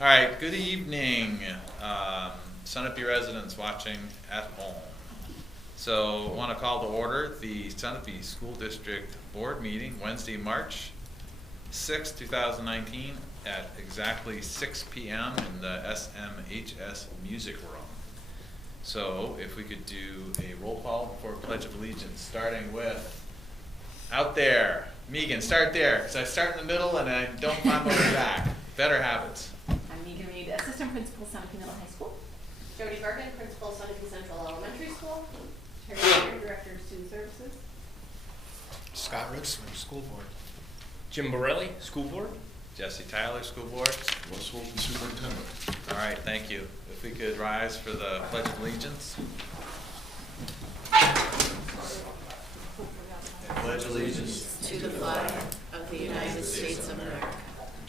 All right, good evening, Sunapee residents watching at home. So I want to call to order the Sunapee School District Board meeting Wednesday, March 6, 2019 at exactly 6 p.m. in the SMHS Music Room. So if we could do a roll call before Pledge of Allegiance, starting with out there. Megan, start there, because I start in the middle and I don't find my way back. Better habits. I'm Megan Reed, Assistant Principal, Sunapee Middle High School. Jody Bergen, Principal, Sunapee Central Elementary School. Terry Baker, Director of Student Services. Scott Ritz from School Board. Jim Borelli, School Board. Jesse Tyler, School Board. Wes Holton, Superintendent. All right, thank you. If we could rise for the Pledge of Allegiance. Pledge allegiance To the flag of the United States of America,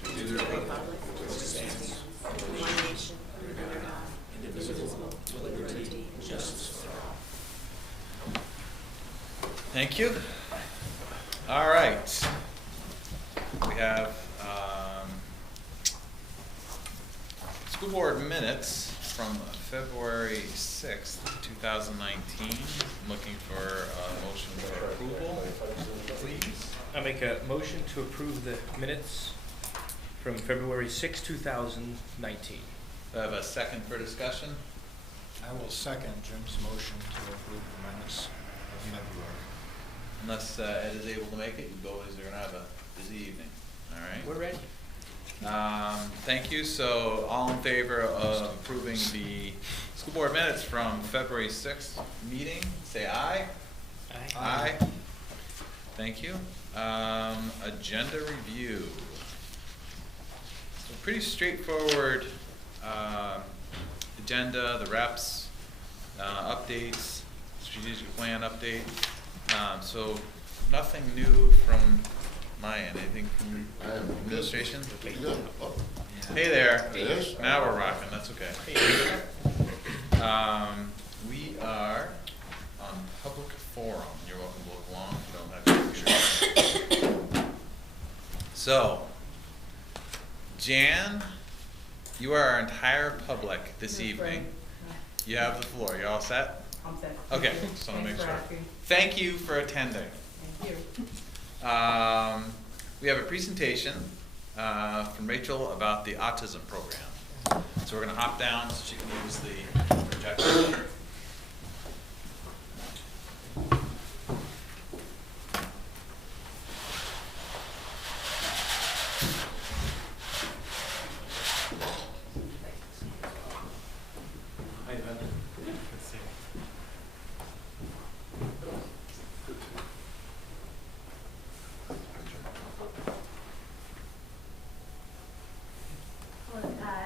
to the republic which stands one nation, under God, indivisible, with liberty and justice for all. Thank you. All right. We have school board minutes from February 6th, 2019. I'm looking for a motion for approval, please. I make a motion to approve the minutes from February 6, 2019. Do I have a second for discussion? I will second Jim's motion to approve the minutes of February. Unless Ed is able to make it, you boys are going to have a busy evening. All right. We're ready. Thank you. So all in favor of approving the school board minutes from February 6th meeting, say aye. Aye. Aye. Thank you. Agenda review. So pretty straightforward agenda, the reps, updates, strategic plan update. So nothing new from my end. Anything from administration? Yeah. Oh, Hey there. it is? Now we're rocking. That's okay. We are on public forum. You're welcome to look along if you don't have your picture. So, Jan, you are our entire public this evening. You have the floor. You all set? I'm set. Okay, just want to make Thanks for sure. asking. Thank you for attending. Thank you. We have a presentation from Rachel about the autism program. So we're going to hop down so she can use the projector.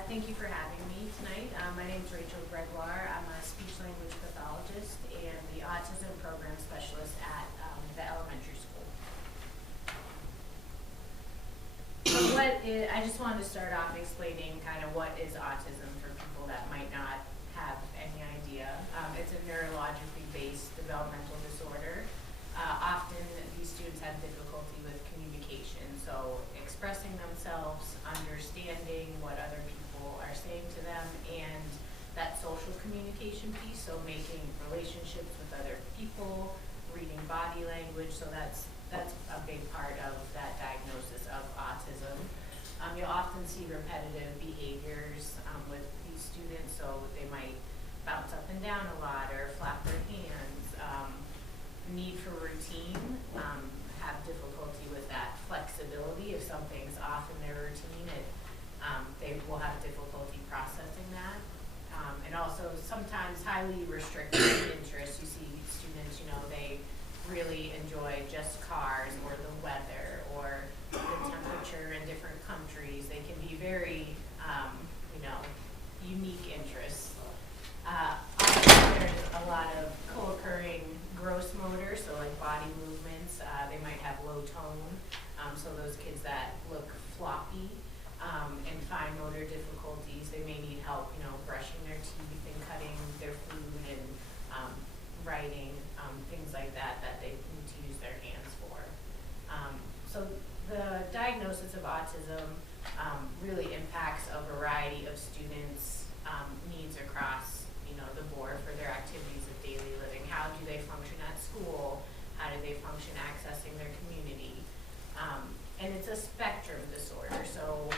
Thank you for having me tonight. My name is Rachel Gregoire. I'm a speech language pathologist and the autism program specialist at the elementary school. So I just wanted to start off explaining kind of what is autism for people that might not have any idea. It's a neurologically based developmental disorder. Often these students have difficulty with communication, so expressing themselves, understanding what other people are saying to them, and that social communication piece, so making relationships with other people, reading body language, so that's a big part of that diagnosis of autism. You'll often see repetitive behaviors with these students, so they might bounce up and down a lot or flap their hands, need for routine, have difficulty with that flexibility. If something's off in their routine, they will have difficulty processing that. And also sometimes highly restricted interests. You see students, they really enjoy just cars or the weather or the temperature in different countries. They can be very, unique interests. Also, there's a lot of co-occurring gross motor, so like body movements. They might have low tone, so those kids that look floppy, and fine motor difficulties. They may need help, brushing their teeth and cutting their food and writing, things like that they need to use their hands for. So the diagnosis of autism really impacts impacts a variety of students' needs across, the board for their activities of daily living. How do they function at school? How do they function accessing their community? And it's a spectrum disorder, so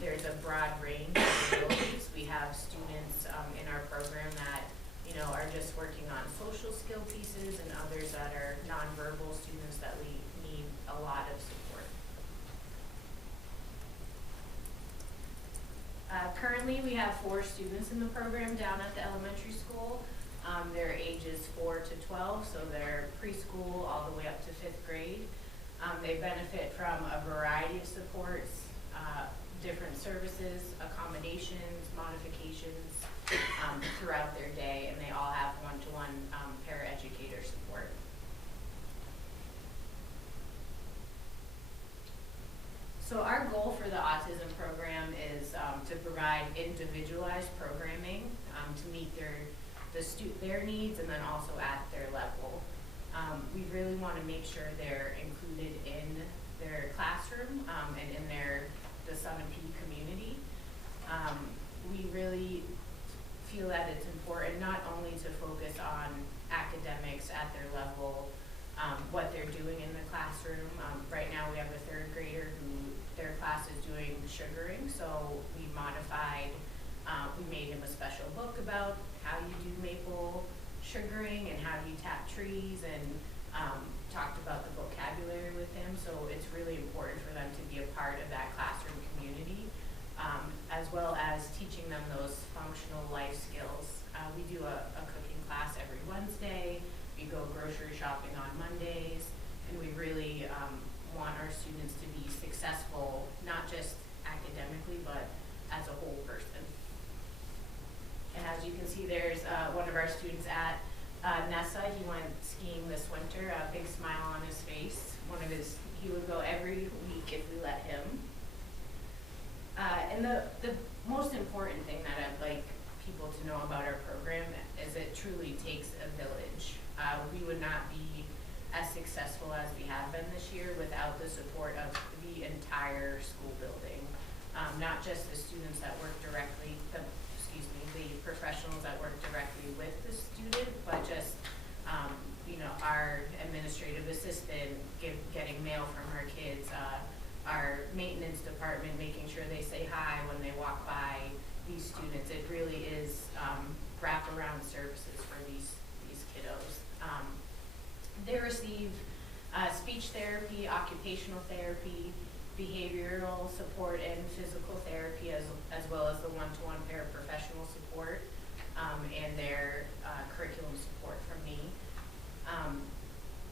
there's a broad range of abilities. We have students in our program that are just working on social skill pieces, and others that are nonverbal students that we need a lot of support. Currently, we have 4 students in the program down at the elementary school. Their ages 4 to 12, so they're preschool all the way up to 5th grade. They benefit from a variety of supports, different services, accommodations, modifications throughout their day, and they all have one-to-one paraeducator support. So our goal for the autism program is to provide individualized programming to meet their needs, and then also at their level. We really want to make sure they're included in their classroom and in the Sunapee community. We really feel that it's important not only to focus on academics at their level, what they're doing in the classroom. Right now we have a 3rd grader who their class is doing sugaring, so we modified, we made him a special book about how you do maple sugaring and how do you tap trees, and talked about the vocabulary with him. So it's really important for them to be a part of that classroom community, as well as teaching them those functional life skills. We do a cooking class every Wednesday. We go grocery shopping on Mondays, and we really want our students to be successful, not just academically, but as a whole person. And as you can see, there's one of our students at Nessa. He went skiing this winter, a big smile on his face. He would go every week if we let him. And the most important thing that I'd like people to know about our program is it truly takes a village. We would not be as successful as we have been this year without the support of the entire school building. Not just the students that work directly, the professionals that work directly with the student, but just our administrative assistant getting mail from our kids, our maintenance department making sure they say hi when they walk by these students. It really is wraparound services for these kiddos. They receive speech therapy, occupational therapy, behavioral support, and physical therapy, as well as the one-to-one paraprofessional support, and their curriculum support from me.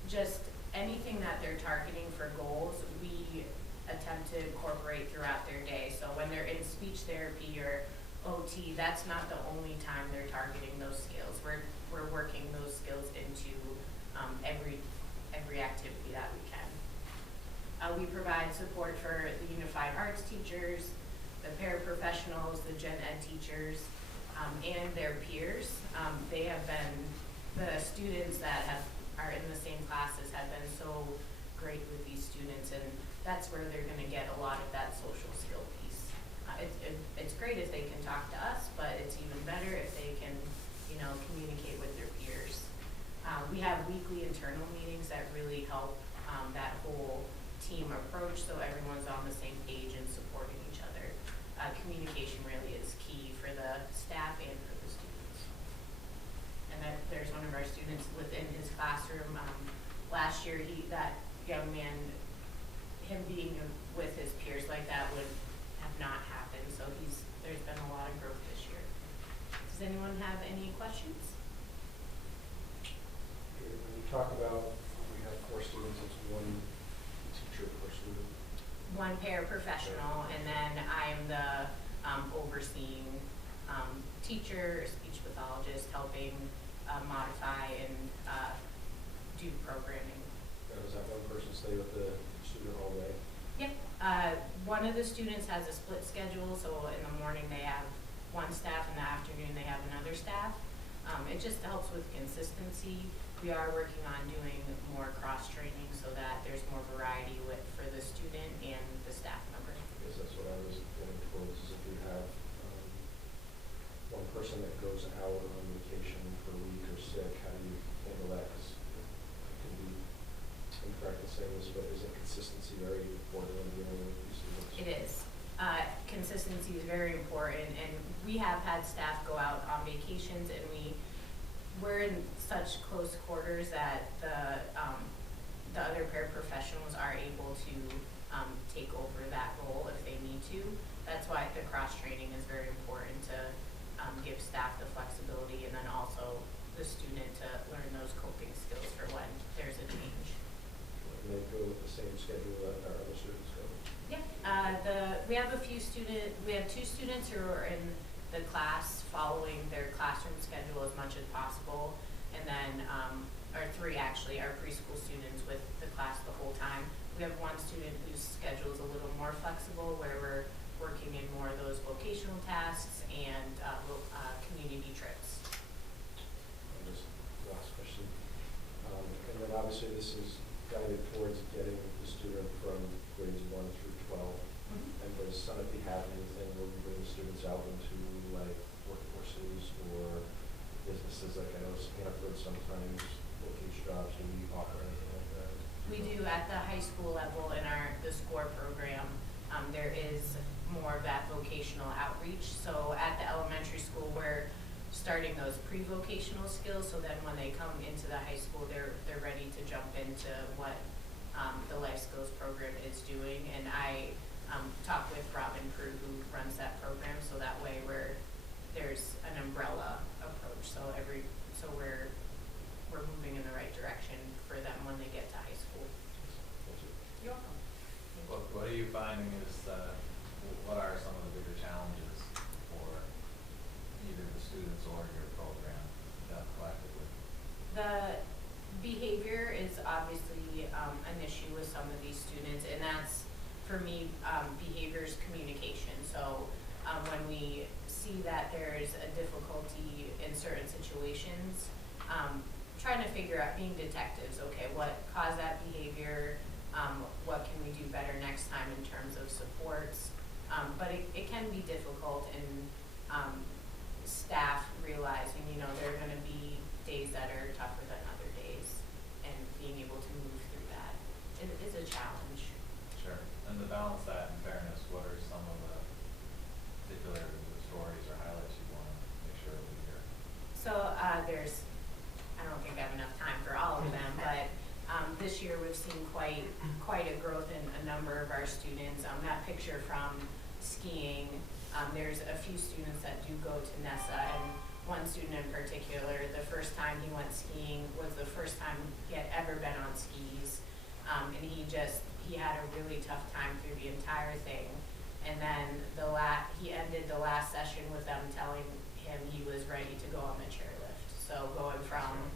Just anything that they're targeting for goals, we attempt to incorporate throughout their day. So when they're in speech therapy or OT, that's not the only time they're targeting those skills. We're working those skills into every activity that we can. We provide support for the Unified Arts teachers, the paraprofessionals, the gen ed teachers, and their peers. They have been, the students that are in the same classes have been so great with these students, and that's where they're going to get a lot of that social skill piece. It's great if they can talk to us, but it's even better if they can, communicate with their peers. We have weekly internal meetings that really help that whole team approach, so everyone's on the same page and supporting each other. Communication really is key for the staff and for the students. And there's one of our students within his classroom. Last year, that young man, him being with his peers like that would have not happened. So there's been a lot of growth this year. Does anyone have any questions? When you talk about, we have 4 students, it's 1 teacher per student. 1 paraprofessional, and then I'm the overseeing teacher, speech pathologist, helping modify and do programming. Now, does that 1 person stay with the student all day? Yep. One of the students has a split schedule, so in the morning they have 1 staff, in the afternoon they have another staff. It just helps with consistency. We are working on doing more cross-training so that there's more variety for the student and the staff member. I guess that's what I was going towards. consistency is very important, and we have had staff go out on vacations, and we're in such close quarters that the other paraprofessionals are able to take over that role if they need to. That's why the cross-training is very important to give staff the flexibility, and then also the student to learn those coping skills for when there's a change. And they go with the same schedule that our other students go? Yeah, we have two students who are in the class following their classroom schedule as much as possible, and then, or three actually, are preschool students with the class the whole time. We have one student whose schedule is a little more flexible, where we're working in more of those vocational tasks and community trips. And just last question. And then obviously this is guided towards getting the student from grades 1 through 12. And does Sunapee have anything where we bring the students out into like workforces or businesses? Like I know Hannaford sometimes locates jobs. Do we offer anything like that? We do at the high school level in the SCORE program. There is more of that vocational outreach. So at the elementary school, we're starting those pre-vocational skills, so then when they come into the high school, they're ready to jump into what the life skills program is doing. And I talked with Robin Prue, who runs that program, so that way there's an umbrella approach. So we're moving in the right direction for them when they get to high school. You're welcome. What are you finding is, what are some of the bigger challenges for either the students or your program collectively? The behavior is obviously an issue with some of these students, and that's, for me, behavior is communication. So when we see that there's a difficulty in certain situations, trying to figure out, being detectives, okay, what caused that behavior, what can we do better next time in terms of supports. But it can be difficult, and staff realizing, there are going to be days that are tougher than other days, and being able to move through that is a challenge. Sure. And to balance that, in fairness, what are some of the particular stories or highlights you want to make sure that we hear? So I don't think I have enough time for all of them, but this year we've seen quite a growth in a number of our students. That picture from skiing, there's a few students that do go to NESA, and one student in particular, the first time he went skiing was the first time he had ever been on skis, and he had a really tough time through the entire thing. And then he ended the last session with them telling him he was ready to go on the chairlift. So going from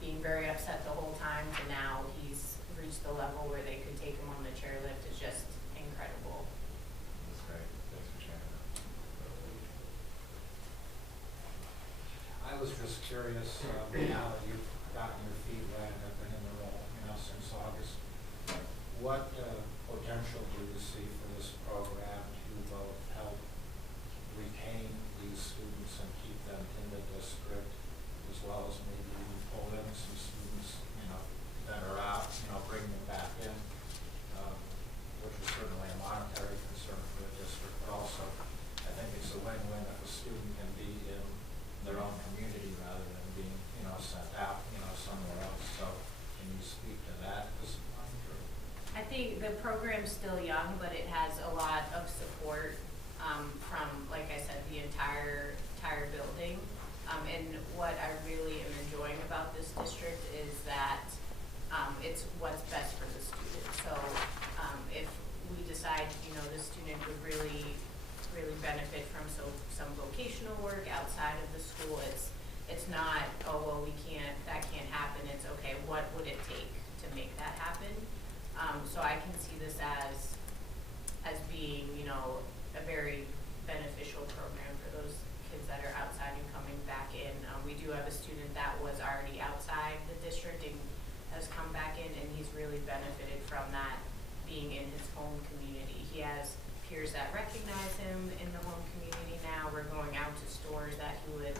being very upset the whole time to now he's reached the level where they could take him on the chairlift is just incredible. That's great. Thanks for sharing that. I was just curious, now that you've gotten your feet wet and have been in the role, since August, what potential do you see for this program to both help retain these students and keep them in the district, as well as maybe pull in some students, that are out, bring them back in, which is certainly a monetary concern for the district, but also I think it's a win-win if a student can be in their own community rather than being, sent out, somewhere else. So can you speak to that at this point? I think the program's still young, but it has a lot of support from, like I said, the entire building. And what I really am enjoying about this district is that it's what's best for the student. So if we decide, the student would really benefit from some vocational work outside of the school, it's not, oh, well, that can't happen. It's okay, what would it take to make that happen? So I can see this as being, a very beneficial program for those kids that are outside and coming back in. We do have a student that was already outside the district and has come back in, and he's really benefited from that, being in his home community. He has peers that recognize him in the home community now. We're going out to stores that he would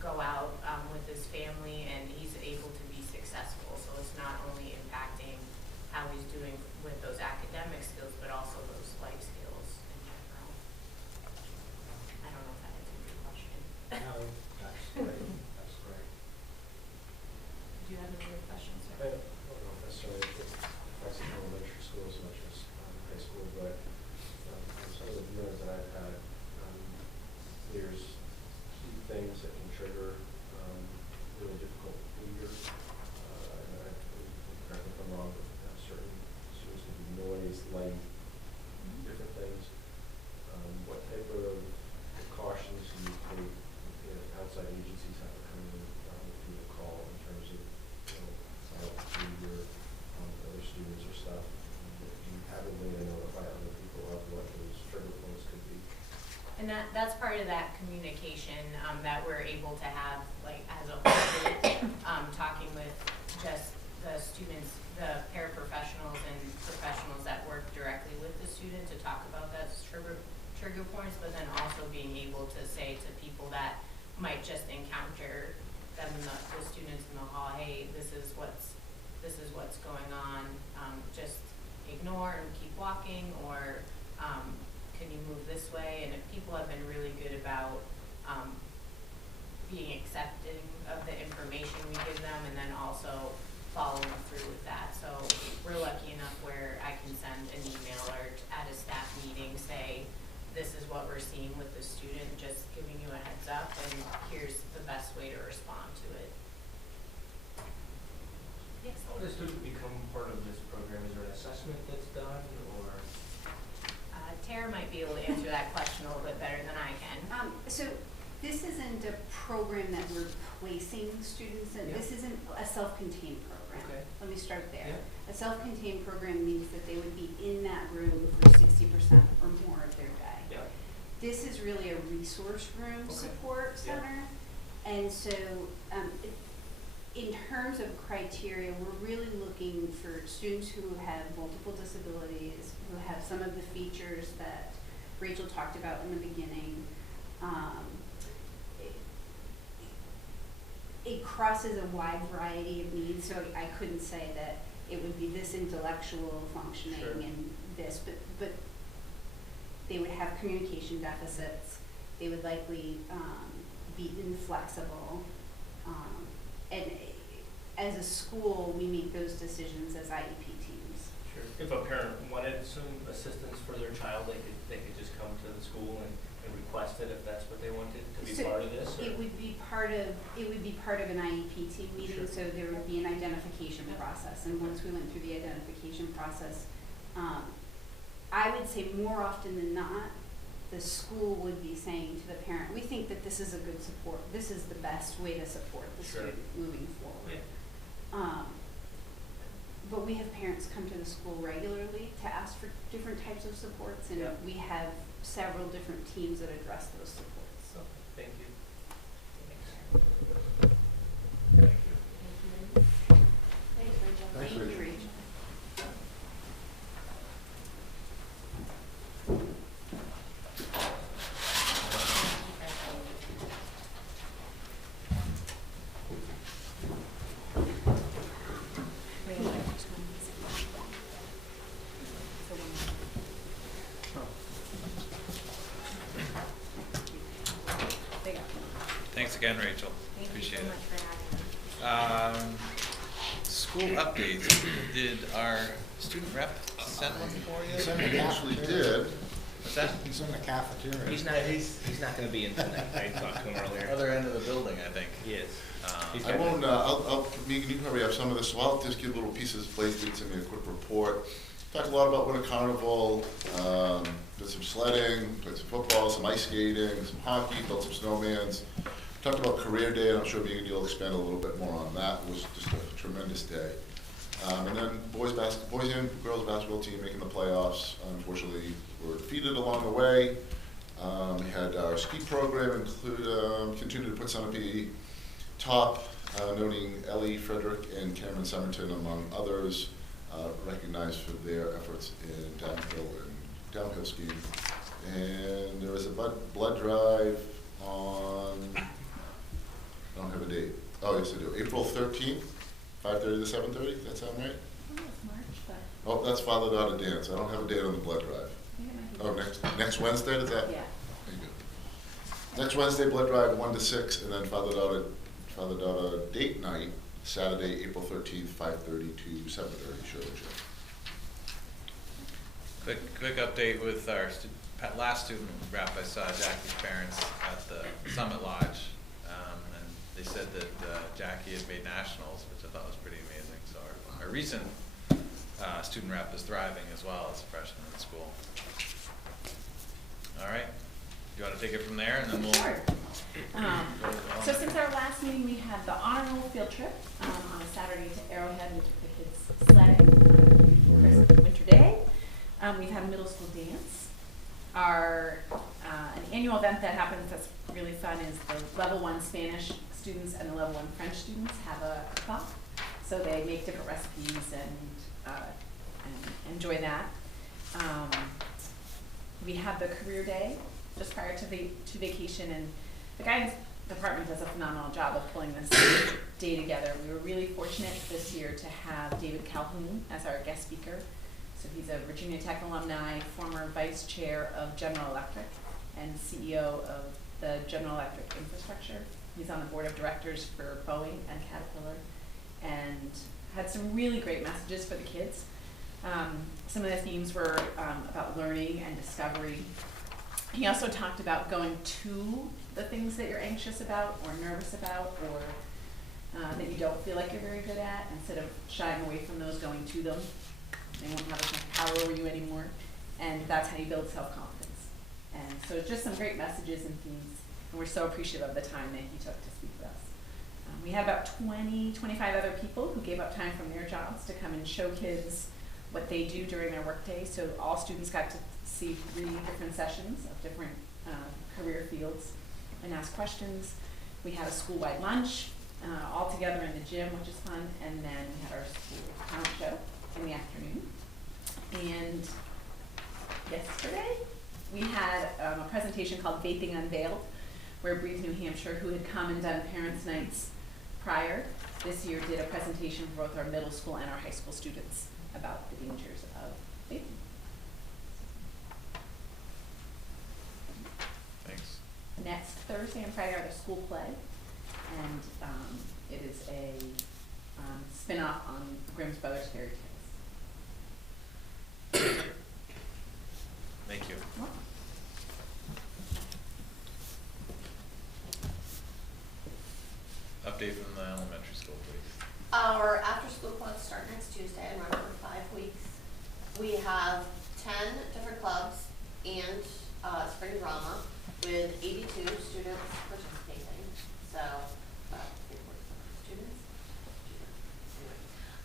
go out with his family, and he's able to be successful. So it's not only impacting how he's doing with those academic skills, but also those life skills. And that's part of that communication, that we're able to have, like, as a whole, talking with just the students, the paraprofessionals and professionals that work directly with the student to talk about those trigger points, but then also being able to say to people that might just encounter them, the students in the hall, hey, this is what's going on, just ignore and keep walking, or can you move this way? And if people have been really good about being accepting of the information we give them, and then also following through with that. So we're lucky enough where I can send an email or at a staff meeting say, this is what we're seeing with the student, just giving you a heads up, and here's the best way to respond to it. Yes. How does student become part of this program? Is there an assessment that's done, or? Tara might be able to answer that question a little bit better than I can. So this isn't a program that we're placing students in. Yeah. This isn't a self-contained program. Okay. Let me start there. Yeah. A self-contained program means that they would be in that room for 60% or more of their day. Yeah. This is really a resource room Okay. support Yeah. center. And so in terms of criteria, we're really looking for students who have multiple disabilities, who have some of the features that Rachel talked about in the beginning. It crosses a wide variety of needs, so I couldn't say that it would be this intellectual functioning Sure. and this, but they would have communication deficits. They would likely be inflexible. And as a school, we make those decisions as IEP teams. Sure. If a parent wanted some assistance for their child, they could just come to the school and request it if that's what they wanted to be So part of this? Or? It would be part of an IEP team meeting, Sure. so there would be an identification process. And once we went through the identification process, I would say more often than not, the school would be saying to the parent, we think that this is a good support, this is the best way to support the Sure. student moving forward. Yeah. But we have parents come to the school regularly to ask for different types of supports, and Yeah. we have several different teams that address those supports. So, thank you. Thank you. Thanks, Rachel. Thanks, Thank you, Rachel. Rachel. Thanks again, Rachel. Thank Appreciate you so it. much for having me. School updates. Did our student rep send one for Yes, you? I actually did. What's that? He's in the cafeteria. He's not going to be in tonight. I talked to him earlier. Other end of the building, I think. He is. He's I got- won't, Megan, you probably have some of this, so I'll just give little pieces, Blaze did send me a quick report. Talked a lot about Winter Carnival, did some sledding, played some football, some ice skating, some hockey, built some snowmans. Talked about Career Day, and I'm sure Megan, you'll expand a little bit more on that. It was just a tremendous day. And then boys and girls basketball team making the playoffs, unfortunately, were defeated along the way. We had our ski program continue to put Sunapee top, noting Ellie Frederick and Cameron Summerton, among others, recognized for their efforts in downhill skiing. And there was a blood drive on, I don't have a date. Oh, yes, I do. April 13th, 5:30 to 7:30. Does that sound right? Oh, it's March, but Oh, that's father-daughter dance. I don't have a date on the blood drive. I think it Oh, might be. next Wednesday, does that? Yeah. There you go. Next Wednesday, blood drive 1 to 6, and then father-daughter date night, Saturday, April 13th, 5:30 to 7:30, show and show. Quick update with our last student rep. I saw Jackie's parents at the Summit Lodge, and they said that Jackie had made nationals, which I thought was pretty amazing. So our recent student rep is thriving as well as a freshman in school. All right, do you want to take it from there, and then we'll Sure. go on? So since our last meeting, we had the honor roll field trip on a Saturday to Arrowhead. We took the kids sledding before Winter Day. We've had a middle school dance. An annual event that happens that's really fun is the level 1 Spanish students and the level 1 French students have a cook-off. So they make different recipes and enjoy that. We have the career day just prior to vacation, and the guidance department does a phenomenal job of pulling this day together. We were really fortunate this year to have David Calhoun as our guest speaker. So he's a Virginia Tech alumni, former vice chair of General Electric and CEO of the General Electric infrastructure. He's on the board of directors for Boeing and Caterpillar, and had some really great messages for the kids. Some of the themes were about learning and discovery. He also talked about going to the things that you're anxious about or nervous about, or that you don't feel like you're very good at, instead of shying away from those, going to them. They won't have as much power over you anymore, and that's how you build self-confidence. And so just some great messages and themes, and we're so appreciative of the time that he took to speak with us. We had about 25 other people who gave up time from their jobs to come and show kids what they do during their workday. So all students got to see 3 different sessions of different career fields and ask questions. We had a school-wide lunch all together in the gym, which is fun, and then we had our school talent show in the afternoon. And yesterday we had a presentation called Vaping Unveiled, where Breathe New Hampshire, who had come and done parents' nights prior, this year did a presentation for both our middle school and our high school students about the dangers of vaping. Thanks. Next Thursday and Friday are the school play, and it is a spin-off on Grimm's Brothers Fairy Tales. Thank you. Welcome. Update from the elementary school, please. Our after-school clubs start next Tuesday and run for 5 weeks. We have 10 different clubs and spring drama with 82 students participating. So, students?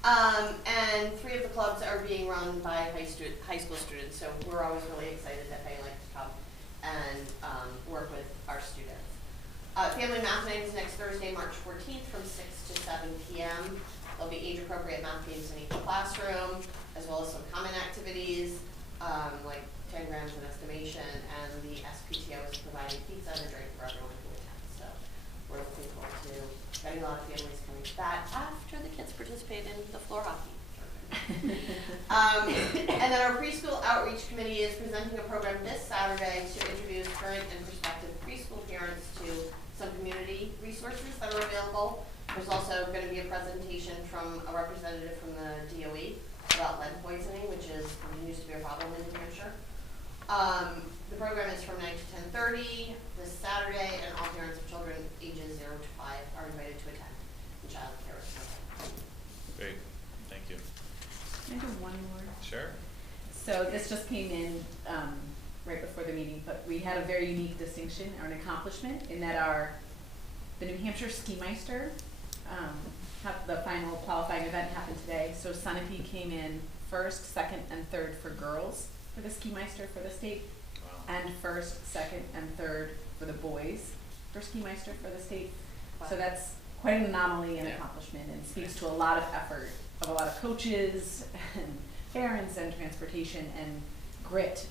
And 3 of the clubs are being run by high school students. So we're always really excited that they like to come and work with our students. Family Math Night is next Thursday, March 14th from 6 to 7 p.m. There'll be age-appropriate math games in each classroom, as well as some common activities, like 10 grams in estimation, and the SPTO is providing pizza and a drink for everyone who attends. So we're looking forward to getting a lot of families coming to that after the kids participate in the floor hockey. And then our preschool outreach committee is presenting a program this Saturday to introduce current and prospective preschool parents to some community resources that are available. There's also going to be a presentation from a representative from the DOE about lead poisoning, which continues to be a problem in New Hampshire. The program is from 9 to 10:30 this Saturday, and all parents of children ages 0 to 5 are invited to attend the child care center. Great, thank you. Can I do one more? Sure. So this just came in right before the meeting, but we had a very unique distinction or an accomplishment in that the New Hampshire Ski Meister, the final qualifying event happened today. So Sunapee came in first, second, and third for girls for the Ski Meister for the state, Wow. and first, second, and third for the boys for Ski Meister for the state. Wow. So that's quite an anomaly and Yeah. accomplishment, and speaks to a lot of effort of a lot of coaches and parents and transportation and grit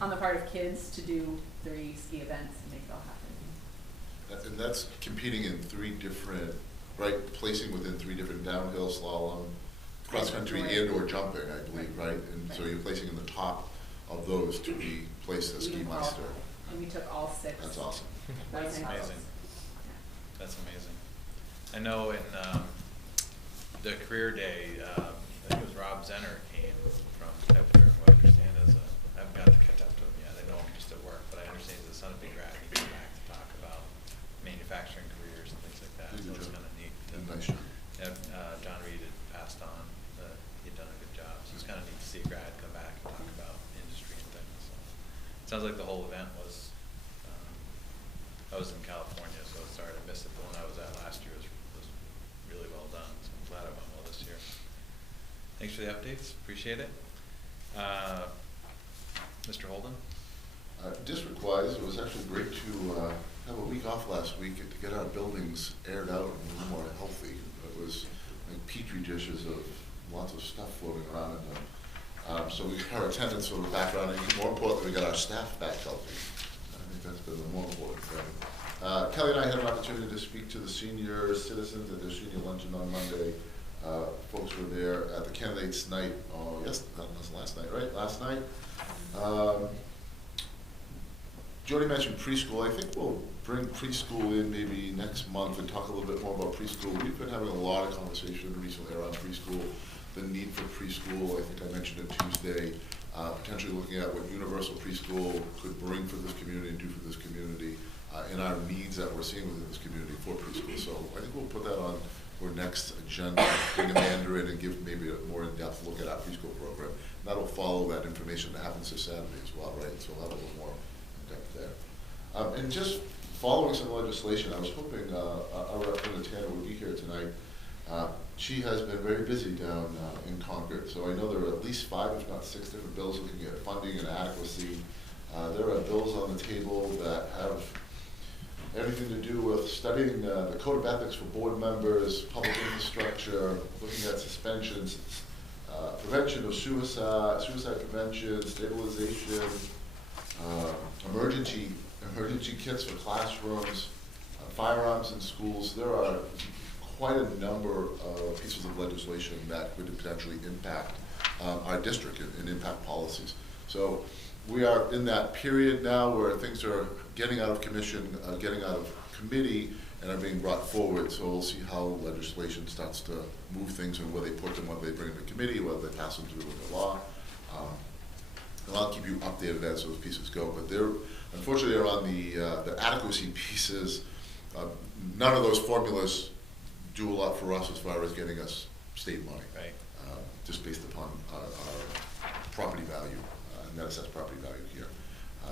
on the part of kids to do 3 ski events and make it all happen. And that's competing in 3 different, right, placing within 3 different downhill, slalom, cross-country and or jumping, I believe, right? And so you're placing in the top of those to be placed as Ski Meister. And we took all 6. That's awesome. That's amazing. That's amazing. I know in the career day, I think it was Rob Zenner came from Kepler, who I understand I haven't got to catch up to him yet. I know him just at work, but I understand he's a Sunapee grad. He came back to talk about manufacturing careers and things like that. So it's kind of neat. Nice job. John Reed had passed on, he'd done a good job. So it's kind of neat to see a grad come back and talk about industry and things. So it sounds like the whole event was, I was in California, so sorry I missed it. The one I was at last year was really well done. So I'm glad it went well this year. Thanks for the updates, appreciate it. Mr. Holden? District-wise, it was actually great to have a week off last week to get our buildings aired out and a little more healthy. It was like petri dishes of lots of stuff floating around in them. So we got our attendance sort of back around, and more importantly, we got our staff back healthy. I think that's been the more important thing. Kelly and I had an opportunity to speak to the senior citizens at their senior luncheon on Monday. Folks were there at the candidates night. Oh, yes, that was last night, right? Last night. Jody mentioned preschool. I think we'll bring preschool in maybe next month and talk a little bit more about preschool. We've been having a lot of conversation recently around preschool, the need for preschool. I think I mentioned it Tuesday, potentially looking at what universal preschool could bring for this community and do for this community, and our needs that we're seeing within this community for preschool. So I think we'll put that on our next agenda, bring Amanda in and give maybe a more in-depth look at our preschool program. And that'll follow that information that happens this Saturday as well, right? So we'll have a little more in-depth there. And just following some legislation, I was hoping our Representative Tanner would be here tonight. She has been very busy down in Concord, so I know there are at least 5, if not 6 different bills looking at funding and adequacy. There are bills on the table that have everything to do with studying the code of ethics for board members, public infrastructure, looking at suspensions, prevention of suicide prevention, stabilization, emergency kits for classrooms, firearms in schools. There are quite a number of pieces of legislation that could potentially impact our district and impact policies. So we are in that period now where things are getting out of commission, getting out of committee, and are being brought forward. So we'll see how legislation starts to move things and where they put them, whether they bring them to committee, whether they pass them through with the law. And I'll keep you updated as those pieces go. But they're unfortunately are on the adequacy pieces. None of those formulas do a lot for us as far as getting us state money. Right. Just based upon our property value, net assessed property value here.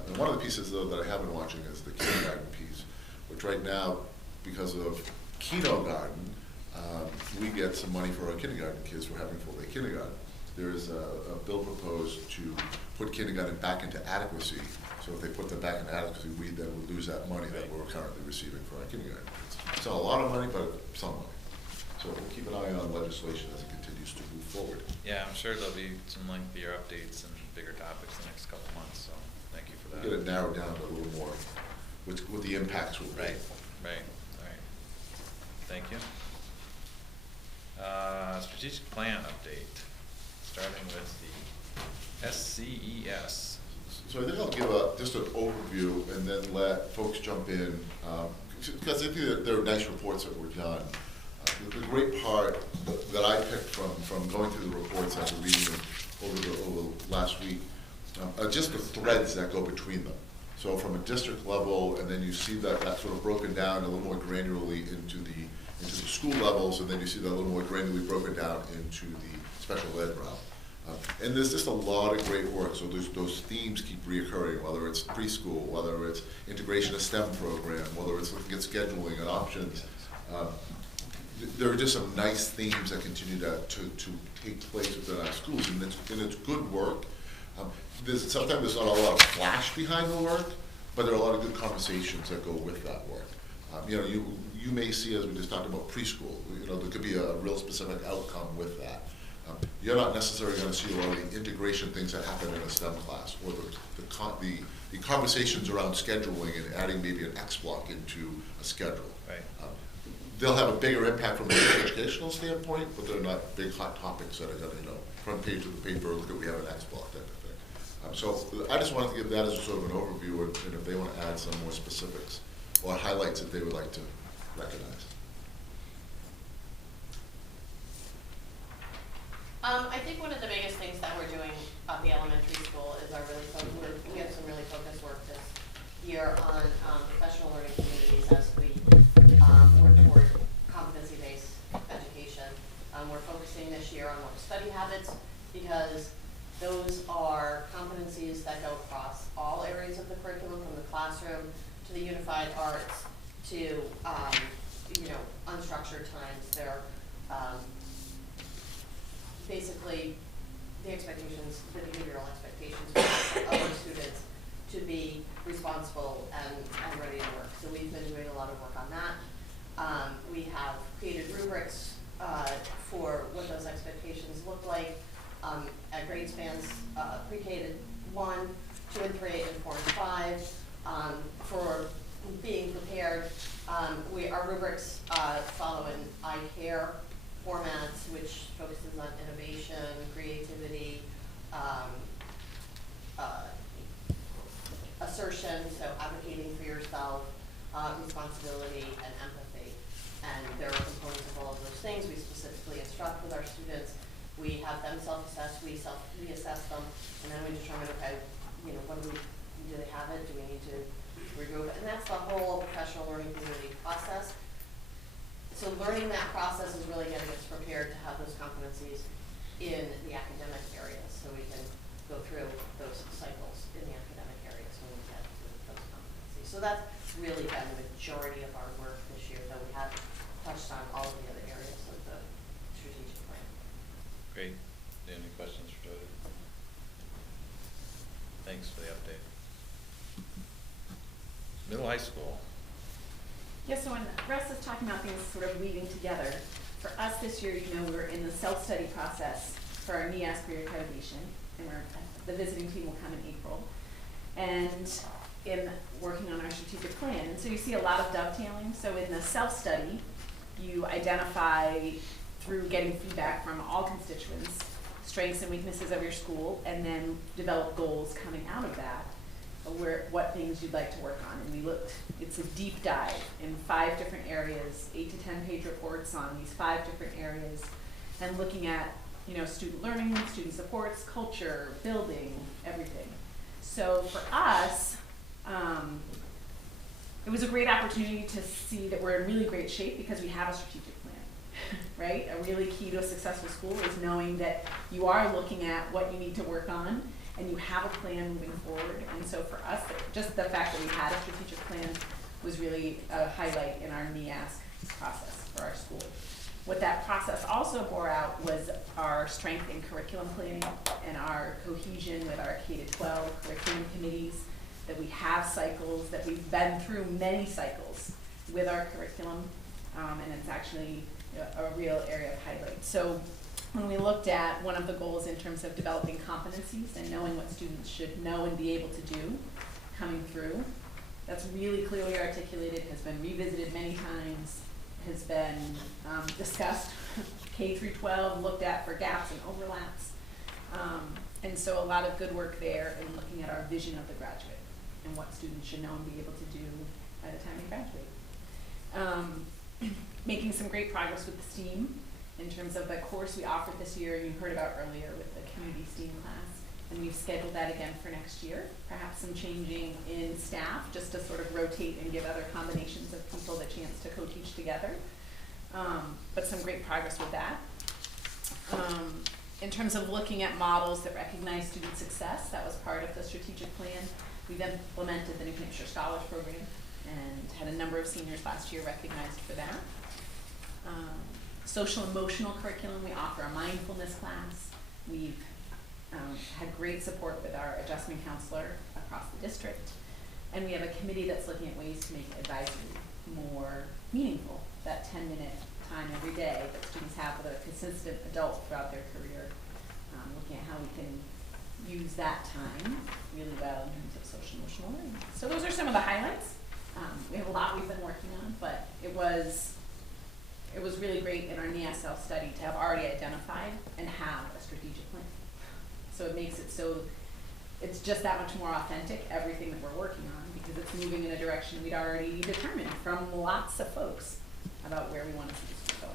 And one of the pieces, though, that I have been watching is the kindergarten piece, which right now, because of Keno Garden, we get some money for our kindergarten kids for having full-day kindergarten. There is a bill proposed to put kindergarten back into adequacy. So if they put them back into adequacy, we then would lose that money that we're currently receiving for our kindergarten kids. It's not a lot of money, but some money. So we'll keep an eye on legislation as it continues to move forward. Yeah, I'm sure there'll be some lengthier updates and bigger topics the next couple months, so thank you for that. Get it narrowed down to a little more, what the impacts will be. Right, all right. Thank you. Strategic plan update, starting with the SCES. So I think I'll give just an overview and then let folks jump in, because I think that there are nice reports that were done. The great part that I picked from going through the reports after reading them over the last week, are just the threads that go between them. So from a district level, and then you see that sort of broken down a little more granularly into the school levels, and then you see that a little more granularly broken down into the special ed realm. And there's just a lot of great work. So those themes keep reoccurring, whether it's preschool, whether it's integration of STEM program, whether it's looking at scheduling and options. There are just some nice themes that continue to take place within our schools, and it's good work. Sometimes there's not a lot of flash behind the work, but there are a lot of good conversations that go with that work. You may see, as we just talked about preschool, there could be a real specific outcome with that. You're not necessarily going to see a lot of the integration things that happen in a STEM class, or the conversations around scheduling and adding maybe an X block into a schedule. Right. They'll have a bigger impact from an educational standpoint, but they're not big hot topics that are going to, front page of the paper, look at we have an X block, type of thing. So I just wanted to give that as a sort of an overview, and if they want to add some more specifics or highlights that they would like to recognize. I think one of the biggest things that we're doing at the elementary school is we have some really focused work this year on professional learning communities as we work toward competency-based education. We're focusing this year on work study habits because those are competencies that go across all areas of the curriculum, from the classroom to the unified arts to unstructured times. They're basically the expectations, the behavioral expectations of our students to be responsible and ready to work. So we've been doing a lot of work on that. We have created rubrics for what those expectations look like at grade spans pre-K to 1, 2 and 3, and 4 and 5. For being prepared, our rubrics follow an iCare formats, which focuses on innovation, creativity, assertion, so advocating for yourself, responsibility, and empathy. And there are components of all of those things. We specifically instruct with our students. We have them self-assess, we assess them, and then we determine, okay, what do they have it? Do we need to remove it? And that's the whole professional learning community process. So learning that process is really getting us prepared to have those competencies in the academic areas, so we can go through those cycles in the academic areas when we get to those competencies. So that's really been the majority of our work this year, though we have touched on all of the other areas of the strategic plan. Great. Any questions for Jody? Thanks for the update. Middle high school. Yeah, so when Russ is talking about things sort of weaving together, for us this year, we were in the self-study process for our NEAS career accreditation, and the visiting team will come in April, and in working on our strategic plan. And so you see a lot of dovetailing. So in the self-study, you identify through getting feedback from all constituents, strengths and weaknesses of your school, and then develop goals coming out of that, what things you'd like to work on. And we looked, it's a deep dive in 5 different areas, 8 to 10 page reports on these 5 different areas, and looking at, student learning, student supports, culture, building, everything. So for us, it was a great opportunity to see that we're in really great shape because we have a strategic plan, right? A really key to a successful school is knowing that you are looking at what you need to work on and you have a plan moving forward. And so for us, just the fact that we had a strategic plan was really a highlight in our NEAS process for our school. What that process also bore out was our strength in curriculum planning and our cohesion with our K-12 curriculum committees, that we have cycles, that we've been through many cycles with our curriculum, and it's actually a real area of highlight. So when we looked at one of the goals in terms of developing competencies and knowing what students should know and be able to do coming through, that's really clearly articulated, has been revisited many times, has been discussed K through 12, looked at for gaps and overlaps. And so a lot of good work there in looking at our vision of the graduate and what students should know and be able to do by the time they graduate. Making some great progress with the STEAM in terms of the course we offered this year, you heard about earlier with the community STEAM class, and we've scheduled that again for next year. Perhaps some changing in staff just to sort of rotate and give other combinations of people the chance to co-teach together. But some great progress with that. In terms of looking at models that recognize student success, that was part of the strategic plan. We've implemented the New Hampshire Scholars Program and had a number of seniors last year recognized for that. Social emotional curriculum, we offer a mindfulness class. We've had great support with our adjustment counselor across the district. And we have a committee that's looking at ways to make advisory more meaningful, that 10-minute time every day that students have with a consistent adult throughout their career, looking at how we can use that time really well in terms of social emotional learning. So those are some of the highlights. We have a lot we've been working on, but it was really great in our NEAS self-study to have already identified and have a strategic plan. So it makes it so it's just that much more authentic, everything that we're working on, because it's moving in a direction we'd already determined from lots of folks about where we want to see this go.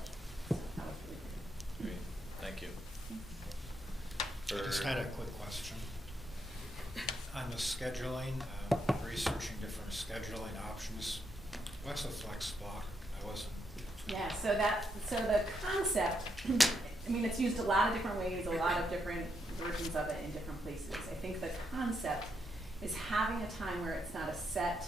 So that was really great. Great, thank you. I just had a quick question. On the scheduling, researching different scheduling options, what's a flex block? I wasn't. Yeah, so the concept, I mean, it's used a lot of different ways, a lot of different versions of it in different places. I think the concept is having a time where it's not a set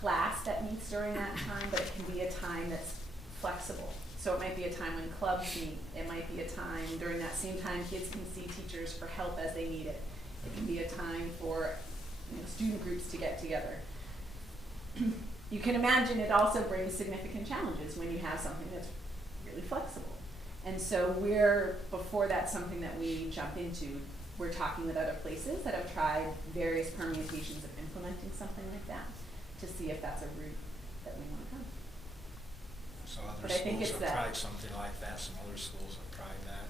class that meets during that time, but it can be a time that's flexible. So it might be a time when clubs meet. It might be a time during that same time kids can see teachers for help as they need it. It can be a time for student groups to get together. You can imagine it also brings significant challenges when you have something that's really flexible. And so before that's something that we jump into, we're talking with other places that have tried various permutations of implementing something like that to see if that's a route that we want to go. So But other I think schools it's have that- tried something like that, some other schools have tried that.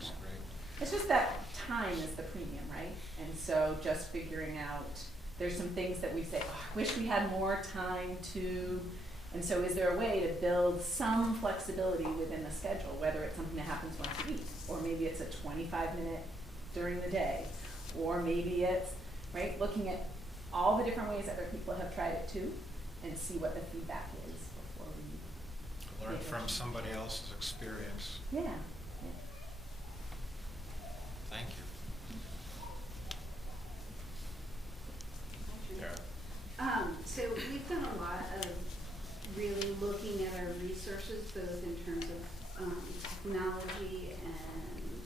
It's great. It's just that time is the premium, right? And so just figuring out, there's some things that we say, oh, I wish we had more time to, and so is there a way to build some flexibility within the schedule, whether it's something that happens once a week, or maybe it's a 25-minute during the day, or maybe it's, right, looking at all the different ways other people have tried it too, and see what the feedback is before we Learn from somebody else's experience. yeah. Thank you. Tara? So we've done a lot of really looking at our resources, both in terms of technology and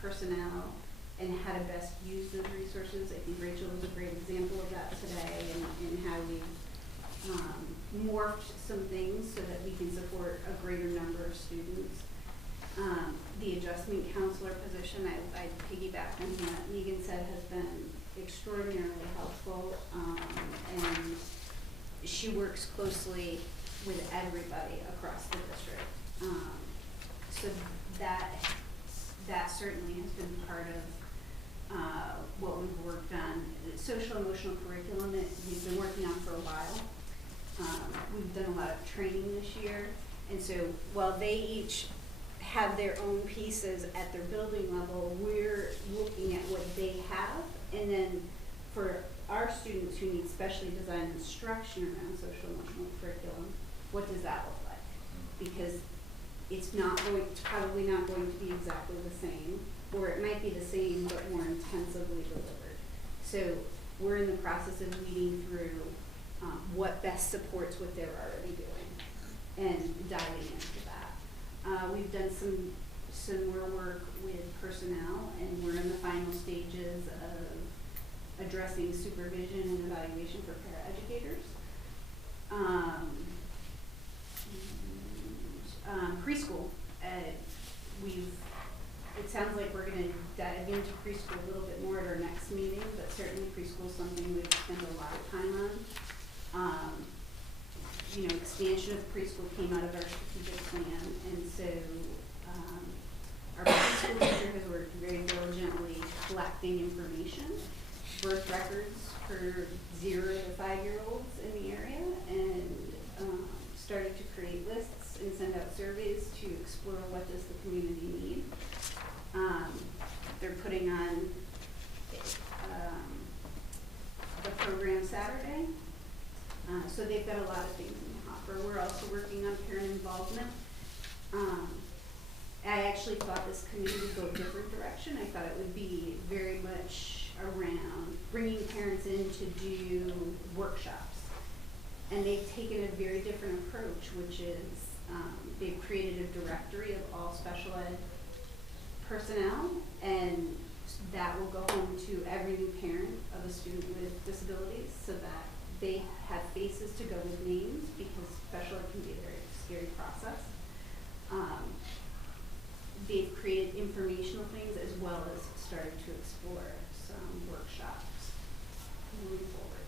personnel, and how to best use those resources. I think Rachel was a great example of that today, and how we've morphed some things so that we can support a greater number of students. The adjustment counselor position, I piggyback on what Megan said, has been extraordinarily helpful, and she works closely with everybody across the district. So that certainly has been part of what we've worked on. The social emotional curriculum that we've been working on for a while. We've done a lot of training this year, and so while they each have their own pieces at their building level, we're looking at what they have, and then for our students who need specially designed instruction around social emotional curriculum, what does that look like? Because it's probably not going to be exactly the same, or it might be the same but more intensively delivered. So we're in the process of weeding through what best supports what they're already doing and diving into that. We've done some more work with personnel, and we're in the final stages of addressing supervision and evaluation for paraeducators. Preschool, it sounds like we're going to dive into preschool a little bit more at our next meeting, but certainly preschool is something we've spent a lot of time on. Expansion of preschool came out of our strategic plan, and so our preschool teacher has worked very diligently collecting information, birth records for 0 to 5-year-olds in the area, and started to create lists and send out surveys to explore what does the community need. They're putting on the program Saturday. So they've got a lot of things in the hopper. We're also working on parent involvement. I actually thought this committee would go a different direction. I thought it would be very much around bringing parents in to do workshops. And they've taken a very different approach, which is they've created a directory of all special ed personnel, and that will go home to every new parent of a student with disabilities, so that they have faces to go with names, because special ed can be a very scary process. They've created informational things as well as started to explore some workshops moving forward.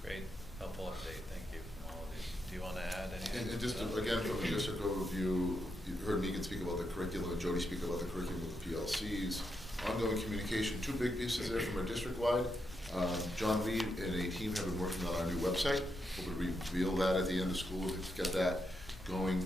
Great, helpful update, thank you from all of you. Do you want to add anything? And just again, from a district overview, you heard Megan speak about the curriculum, and Jody speak about the curriculum with the PLCs. Ongoing communication, 2 big pieces there from our district-wide. John Reed and a team have been working on our new website. We'll reveal that at the end of school to get that going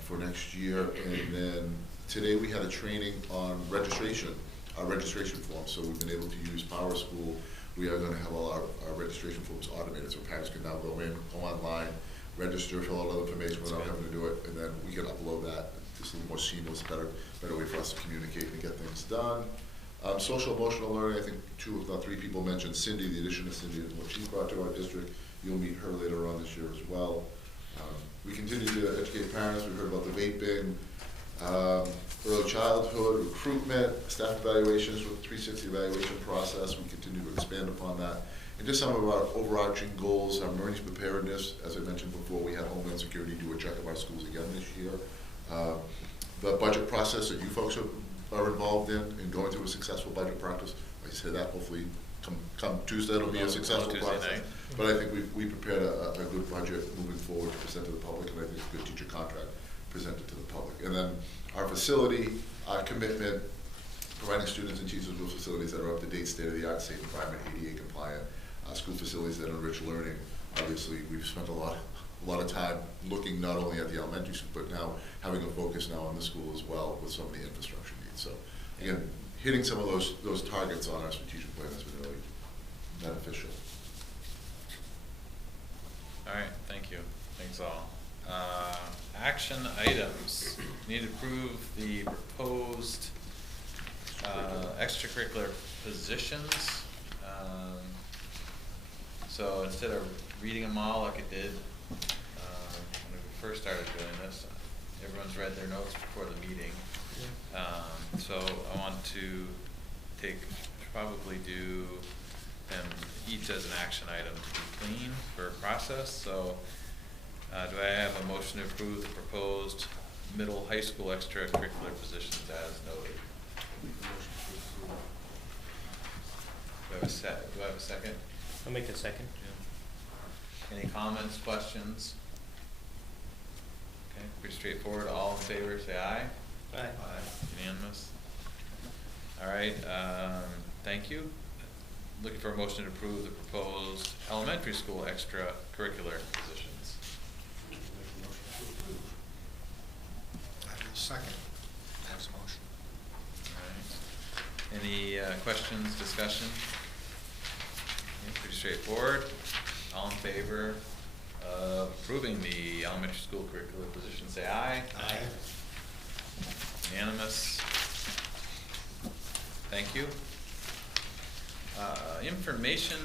for next year. And then today we had a training on registration, our registration forms. So we've been able to use PowerSchool. We are going to have all our registration forms automated, so parents can now go in, go online, register, fill out all the information without having to do it, and then we can upload that. It's a little more seamless, better way for us to communicate and get things done. Social emotional learning, I think 2 if not 3 people mentioned Cindy. The addition of Cindy is what she's brought to our district. You'll meet her later on this year as well. We continue to educate parents. We heard about the vaping. Early childhood recruitment, staff evaluations with 360 evaluation process, we continue to expand upon that. And just some of our overarching goals, our emergency preparedness, as I mentioned before, we had Homeland Security do a check of our schools again this year. The budget process that you folks are involved in going through a successful budget practice, I say that hopefully come Tuesday, it'll be a successful Tuesday process. night. But I think we prepared a good budget moving forward to present to the public, and I think a good teacher contract presented to the public. And then our facility, our commitment, providing students and teachers with facilities that are up to date, state-of-the-art, safe environment, ADA compliant, school facilities that enrich learning. Obviously, we've spent a lot of time looking not only at the elementary school, but now having a focus now on the school as well with some of the infrastructure needs. So again, hitting some of those targets on our strategic plan has been really beneficial. All right, thank you. Thanks all. Action items. Need to approve the proposed extracurricular positions. So instead of reading them all like I did when we first started doing this, everyone's read their notes before the meeting. So I want to probably do them each as an action item to be clean for process. So do I have a motion to approve the proposed middle high school extracurricular positions as noted? Do I have a second? I'll make a second. Jim? Any comments, questions? Okay, pretty straightforward. All in favor, say aye. Aye. Unanimous. All right, thank you. Looking for a motion to approve the proposed elementary school extracurricular positions. I will second that motion. All right. Any questions, discussion? Okay, pretty straightforward. All in favor of approving the elementary school curricular position, say aye. Aye. Unanimous. Thank you. Information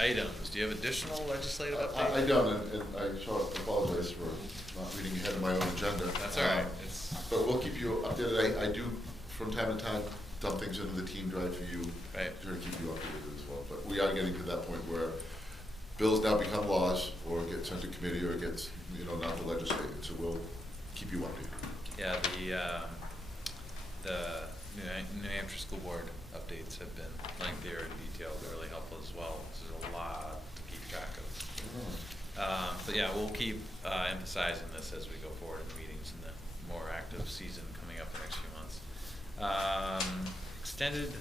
items. Do you have additional legislative updates? I don't, and I sort of apologize for not reading ahead of my own agenda. That's all right. It's But we'll keep you updated. I do, from time to time, dump things into the team drive for you. Right. To keep you updated as well. But we are getting to that point where bills now become laws, or get sent to committee, or gets, not the legislature. So we'll keep you updated. yeah, the New Hampshire School Board updates have been lengthier and detailed. They're really helpful as well. There's a lot to keep track of. But yeah, we'll keep emphasizing this as we go forward in the meetings and the more active season coming up the next few months. Extended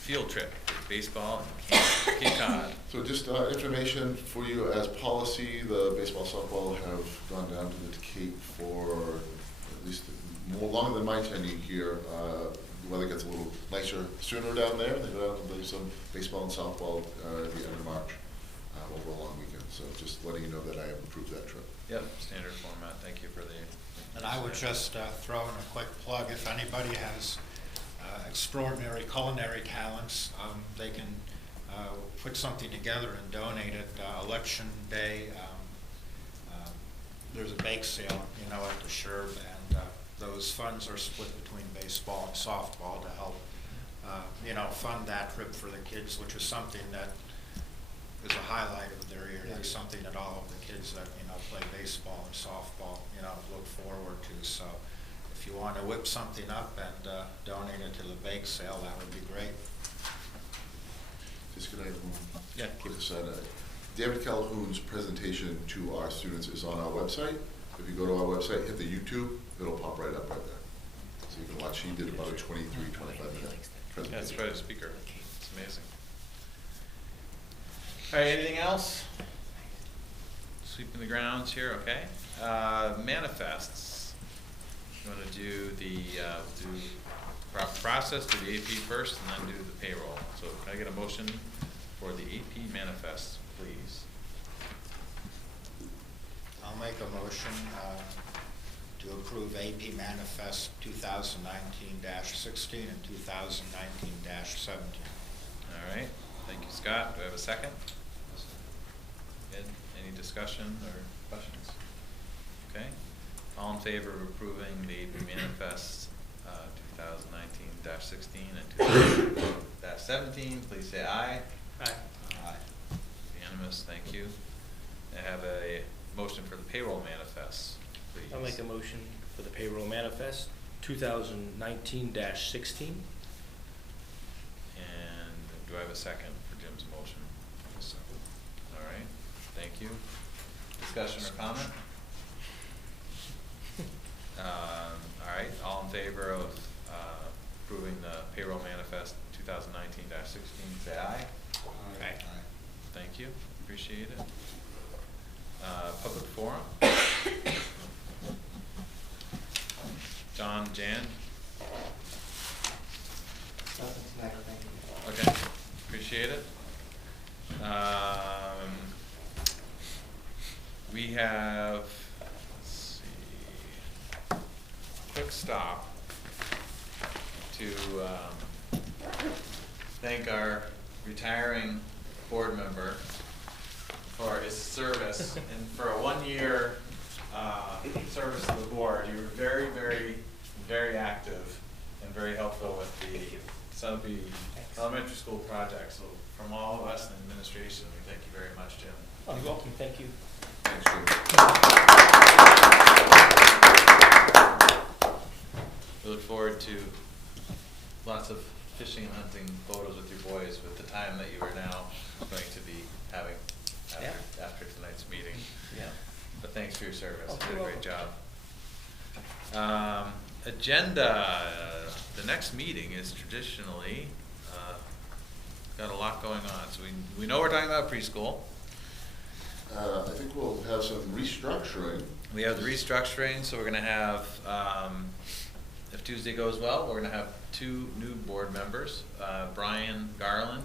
field trip for baseball and Cape Cod. So just information for you as policy, the baseball, softball have gone down to the Cape for at least more longer than my tenure here. The weather gets a little nicer sooner down there. They go out and play some baseball and softball at the end of March over a long weekend. So just letting you know that I have approved that trip. Yep, standard format. Thank you for the. And I would just throw in a quick plug, if anybody has extraordinary culinary talents, they can put something together and donate it. Election day, there's a bake sale, at the Sherb, and those funds are split between baseball and softball to help, fund that trip for the kids, which is something that is a highlight of their year. That's something that all of the kids that, play baseball and softball, look forward to. So if you want to whip something up and donate it to the bake sale, that would be great. Just could I have one? Yeah. Quick aside, David Calhoun's presentation to our students is on our website. If you go to our website, hit the YouTube, it'll pop right up right there. So you can watch. He did about a 23, 25-minute presentation. Yeah, it's quite a speaker. It's amazing. All right, anything else? Sweeping the grounds here, okay. Manifests. You want to do the process, do the AP first, and then do the payroll. So can I get a motion for the AP manifests, please? I'll make a motion to approve AP Manifest 2019-16 and 2019-17. All right, thank you, Scott. Do I have a second? Ed, any discussion or questions? Okay, All in favor of approving the AP manifest 2019-16 and 2019-17, please say aye. Aye. Aye. Unanimous, thank you. I have a motion for the payroll manifest, please. I'll make a motion for the payroll manifest, 2019-16. And do I have a second for Jim's motion? All right, thank you. Discussion or comment? All right, all in favor of approving the payroll manifest 2019-16, say aye. Aye. Thank you, appreciate it. Public forum? John, Jan? Okay, appreciate it. We have, let's see, quick stop to thank our retiring board member for his service and for a 1-year service to the board. You were very, very, very active and very helpful with the Sunapee Elementary School project. So from all of us in administration, we thank you very much, Jim. Oh, you're welcome, thank you. Thanks, Jim. We look forward to lots of fishing and hunting photos with your boys with the time that you are now going to be having after tonight's meeting. Yeah. But thanks for your service. Oh, You did a you're great job. Agenda. The next meeting is traditionally got a lot going on. So we know we're talking about preschool. I think we'll have some restructuring. We have the restructuring, so we're going to have, if Tuesday goes well, we're going to have 2 new board members. Brian Garland,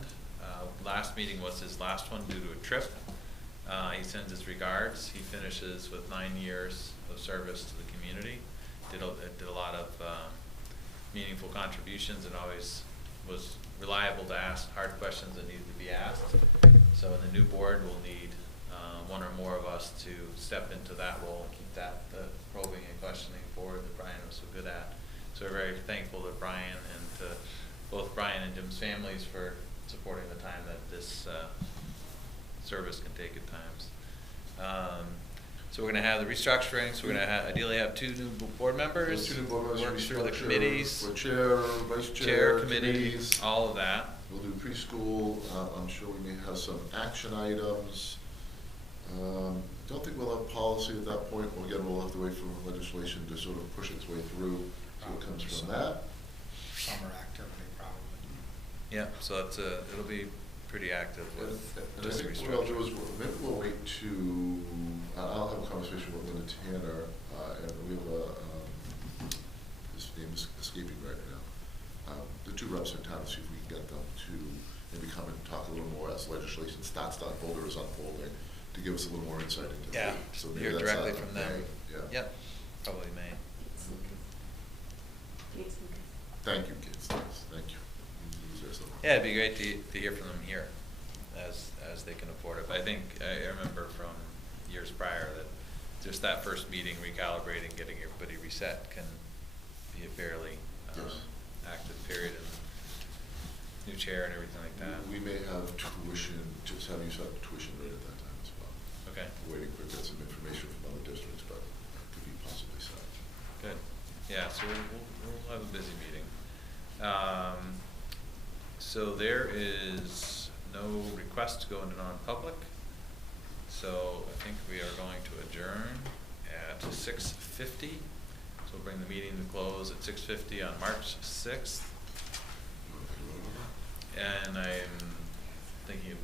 last meeting was his last one due to a trip. He sends his regards. He finishes with 9 years of service to the community. Did a lot of meaningful contributions and always was reliable to ask hard questions that needed to be asked. So in the new board, we'll need 1 or more of us to step into that role and keep that probing and questioning forward that Brian was so good at. So we're very thankful to Brian and to both Brian and Jim's families for supporting the time that this service can take at times. So we're going to have the restructuring. So we're going to ideally have 2 new board members. 2 new board members. Works for the committees. For chair, vice chair, committees, all of that. We'll do preschool. I'm sure we may have some action items. Don't think we'll have policy at that point. Well, again, we'll have to wait for legislation to sort of push its way through. So what comes from that? Summer activity, probably. Yeah. So it's it'll be pretty active with And I think what I'll do is maybe we'll wait to, I'll have a conversation with Linda Tanner, and we have his name is escaping right now. The 2 reps in town, to see if we can get them to maybe come and talk a little more as legislation starts to unfold or is unfolding, to give us a little more insight into it. Yeah, So maybe hear that's directly out from in them. May. Yeah. Yep, probably May. Thank you, kids. Thank you. Yeah, it'd be great to hear from them here as they can afford it. But I think, I remember from years prior that just that first meeting, recalibrating, getting everybody reset can be a fairly active period and new chair and everything like that. We may have tuition, just have you set the tuition rate at that time as well. Okay. Waiting for get some information from other districts, but could be possibly set. Good. Yeah, so we'll have a busy meeting. So there is no request to go into non-public. So I think we are going to adjourn at 6:50. So we'll bring the meeting to close at 6:50 on March 6th. And I'm thinking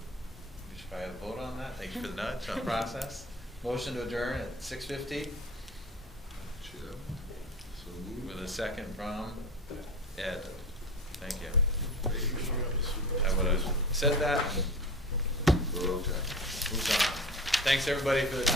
we should probably have a vote on that. Thank you for the nudge on process. Motion to adjourn at 6:50 Chair, so moved. with a second from Ed. Thank you. I would have said that and Okay. moved on. Thanks everybody for the time.